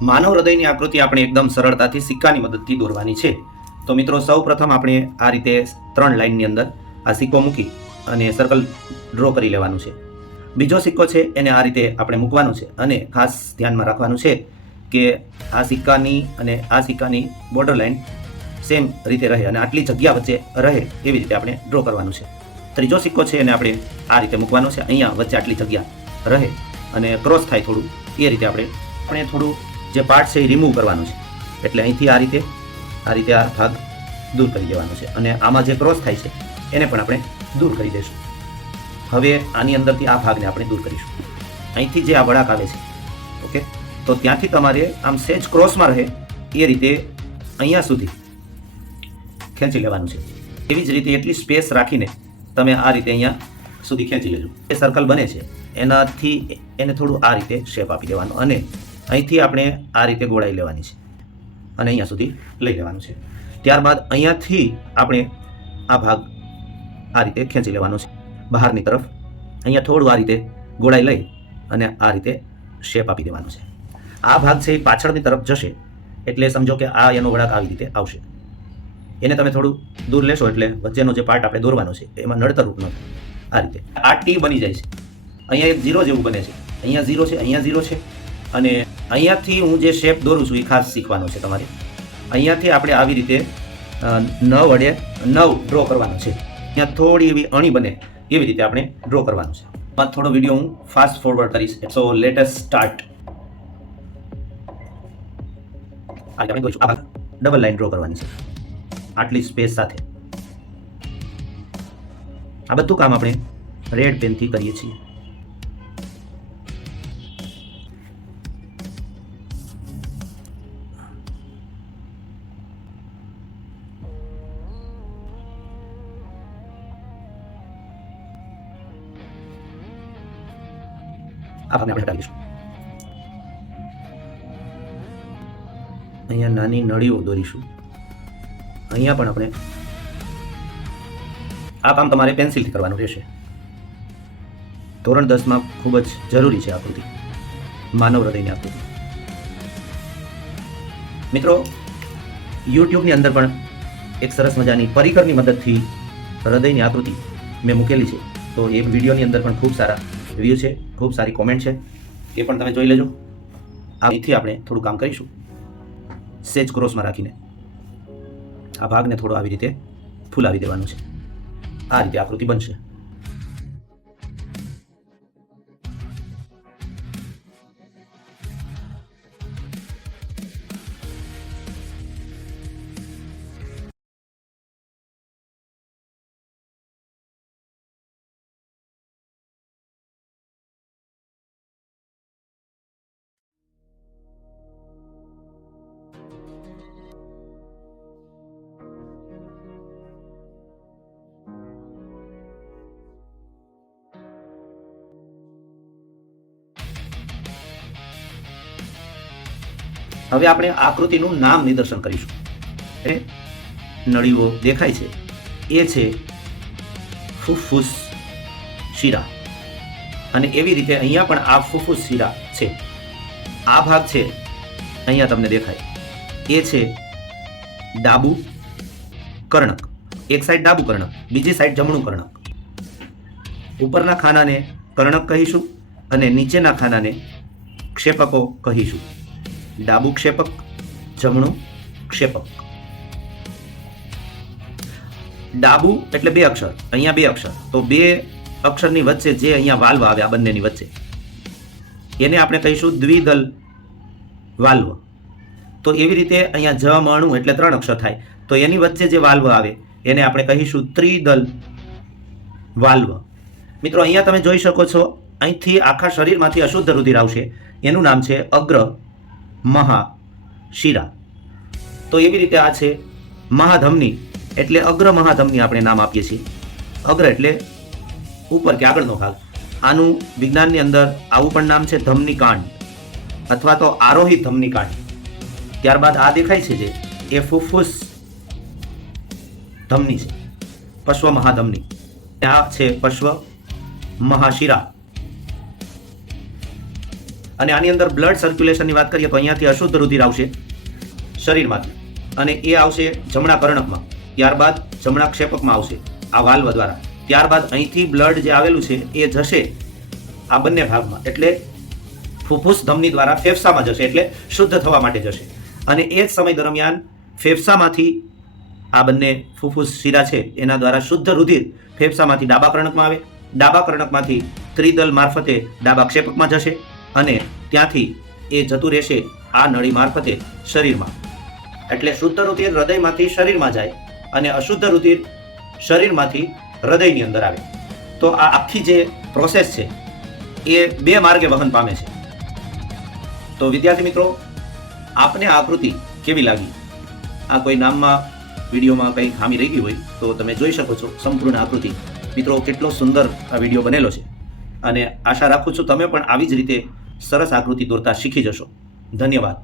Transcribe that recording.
માનવ હૃદયની આકૃતિ આપણે એકદમ સરળતાથી સિક્કાની મદદથી દોરવાની છે. તો મિત્રો સૌ પ્રથમ આપણે આ રીતે 3 લાઇનની અંદર આ સિક્કો મૂકી અને સર્કલ ડ્રો કરી લેવાનું છે. બીજો સિક્કો છે એને આ રીતે આપણે મૂકવાનો છે અને ખાસ ધ્યાનમાં રાખવાનું છે કે આ સિક્કાની અને આ સિક્કાની બોર્ડર લાઇન સેમ રીતે રહે અને આટલી જગ્યા વચ્ચે રહે એવી રીતે આપણે ડ્રો કરવાનું છે. ત્રીજો સિક્કો છે એને આપણે આ રીતે મૂકવાનો છે, અહીંયા વચ્ચે આટલી જગ્યા રહે અને ક્રોસ થાય થોડું એ રીતે આપણે થોડું જે પાર્ટ છે એ રિમૂવ કરવાનું છે. એટલે અહીંથી આ રીતે આ ભાગ દૂર કરી દેવાનો છે અને આમાં જે ક્રોસ થાય છે એને પણ આપણે દૂર કરી દઈશું. હવે આની અંદરથી આ ભાગને આપણે દૂર કરીશું. અહીંથી જે આ વળાંક આવે છે, ઓકે, તો ત્યાંથી તમારે આમ સેજ ક્રોસમાં રહે એ રીતે અહીંયા સુધી ખેંચી લેવાનું છે. એવી જ રીતે એટલી સ્પેસ રાખીને તમે આ રીતે અહીંયા સુધી ખેંચી લેજો. એ સર્કલ બને છે એનાથી એને થોડું આ રીતે શેપ આપી દેવાનો અને અહીંથી આપણે આ રીતે ગોળાઈ લેવાની છે અને અહીંયા સુધી લઈ લેવાનું છે. ત્યારબાદ અહીંયાથી આપણે આ ભાગ આ રીતે ખેંચી લેવાનો છે બહારની તરફ. અહીંયા થોડું આ રીતે ગોળાઈ લઈ અને આ રીતે શેપ આપી દેવાનો છે. આ ભાગ છે એ પાછળની તરફ જશે એટલે સમજો કે આ એનો વળાંક આવી રીતે આવશે. એને તમે થોડું દૂર લેશો એટલે વચ્ચેનો જે પાર્ટ આપણે દોરવાનો છે એમાં નડતર રૂપ ન થાય. આ રીતે આ ટી બની જાય છે. અહીંયા એક 0 જેવું બને છે, અહીંયા 0 છે, અહીંયા 0 છે અને અહીંયાથી હું જે શેપ દોરું છું એ ખાસ શીખવાનો છે તમારે. અહીંયાથી આપણે આવી રીતે 9 વડે 9 ડ્રો કરવાનો છે. અહીંયા થોડી એવી અણી બને એવી રીતે આપણે ડ્રો કરવાનું છે. આ થોડો વિડીયો હું ફાસ્ટ ફોરવર્ડ કરીશ. So let us start. આપણે જોઈશું આ ડબલ લાઈન ડ્રો કરવાની છે આટલી સ્પેસ સાથે. આ બધું કામ આપણે રેડ પેનથી કરીએ છીએ. આ ભાગને આપણે હટાવીશું. અહીંયા નાની નળીઓ દોરીશું. અહીંયા પણ આપણે આ કામ તમારે પેન્સિલથી કરવાનું રહેશે. ધોરણ 10માં ખૂબ જ જરૂરી છે આકૃતિ, માનવ હૃદયની આકૃતિ. મિત્રો, યુટ્યુબની અંદર પણ એક સરસ મજાની પરિકરની મદદથી હૃદયની આકૃતિ મેં મૂકેલી છે. તો એ વિડીયોની અંદર પણ ખૂબ સારા વ્યૂ છે, ખૂબ સારી કોમેન્ટ છે, એ પણ તમે જોઈ લેજો. અહીંથી આપણે થોડું કામ કરીશું સેજ ક્રોસમાં રાખીને. આ ભાગને થોડો આવી રીતે ફૂલાવી દેવાનું છે. આ રીતે આકૃતિ બનશે. હવે આપણે આકૃતિનું નામ નિદર્શન કરીશું. એ નળીઓ દેખાય છે એ છે ફુફ્ફુસ શિરા અને એવી રીતે અહીંયા પણ આ ફુફ્ફુસ શિરા છે. આ ભાગ છે અહીંયા તમને દેખાય એ છે ડાબુ કર્ણક. એક સાઈડ ડાબુ કર્ણક, બીજી સાઈડ જમણું કર્ણક. ઉપરના ખાનાને કર્ણક કહીશું અને નીચેના ખાનાને ક્ષેપકો કહીશું. ડાબુ ક્ષેપક, જમણું ક્ષેપક. ડાબુ એટલે 2 અક્ષર, અહીંયા 2 અક્ષર, તો 2 અક્ષરની વચ્ચે જે અહીંયા વાલ્વ આવે આ બંનેની વચ્ચે એને આપણે કહીશું દ્વિદલ વાલ્વ. તો એવી રીતે અહીંયા જમણું એટલે 3 અક્ષર થાય, તો એની વચ્ચે જે વાલ્વ આવે એને આપણે કહીશું ત્રિદલ વાલ્વ. મિત્રો, અહીંયા તમે જોઈ શકો છો અહીંથી આખા શરીરમાંથી અશુદ્ધ રુધિર આવશે. એનું નામ છે અગ્ર મહાશિરા. તો એવી રીતે આ છે મહાધમની એટલે અગ્ર મહાધમની આપણે નામ આપીએ છીએ. અગ્ર એટલે ઉપર કે આગળનો ભાગ. આનું વિજ્ઞાનની અંદર આવું પણ નામ છે ધમની કાંડ અથવા તો આરોહિત ધમની કાંડ. ત્યારબાદ આ દેખાય છે જે એ ફુફ્ફુસ ધમની છે, પશ્વ મહાધમની. આ છે પશ્વ મહાશિરા. અને આની અંદર બ્લડ સર્ક્યુલેશનની વાત કરીએ તો અહીંયાથી અશુદ્ધ રુધિર આવશે શરીરમાંથી, અને એ આવશે જમણા કર્ણકમાં, ત્યારબાદ જમણા ક્ષેપકમાં આવશે આ વાલ્વ દ્વારા, ત્યારબાદ અહીંથી બ્લડ જે આવેલું છે એ જશે આ બંને ભાગમાં, એટલે ફૂફૂસ ધમની દ્વારા ફેફસામાં જશે, એટલે શુદ્ધ થવા માટે જશે. અને એ જ સમય દરમિયાન ફેફસામાંથી આ બંને ફૂફૂસ શીરા છે એના દ્વારા શુદ્ધ રુધિર ફેફસામાંથી ડાબા કર્ણકમાં આવે, ડાબા કર્ણકમાંથી ત્રિદલ મારફતે ડાબા ક્ષેપકમાં જશે, અને ત્યાંથી એ જતું રહેશે આ નળી મારફતે શરીરમાં. એટલે શુદ્ધ રુધિર હૃદયમાંથી શરીરમાં જાય અને અશુદ્ધ રુધિર શરીરમાંથી હૃદયની અંદર આવે. તો આ આખી જે પ્રોસેસ છે એ બે માર્ગે વહન પામે છે. તો વિદ્યાર્થી મિત્રો, આપને આ આકૃતિ કેવી લાગી? આ કોઈ નામમાં વિડીયોમાં કંઈ ખામી રહી ગઈ હોય તો તમે જોઈ શકો છો સંપૂર્ણ આકૃતિ. મિત્રો, કેટલો સુંદર આ વિડીયો બનેલો છે, અને આશા રાખું છું તમે પણ આવી જ રીતે સરસ આકૃતિ દોરતા શીખી જશો. ધન્યવાદ.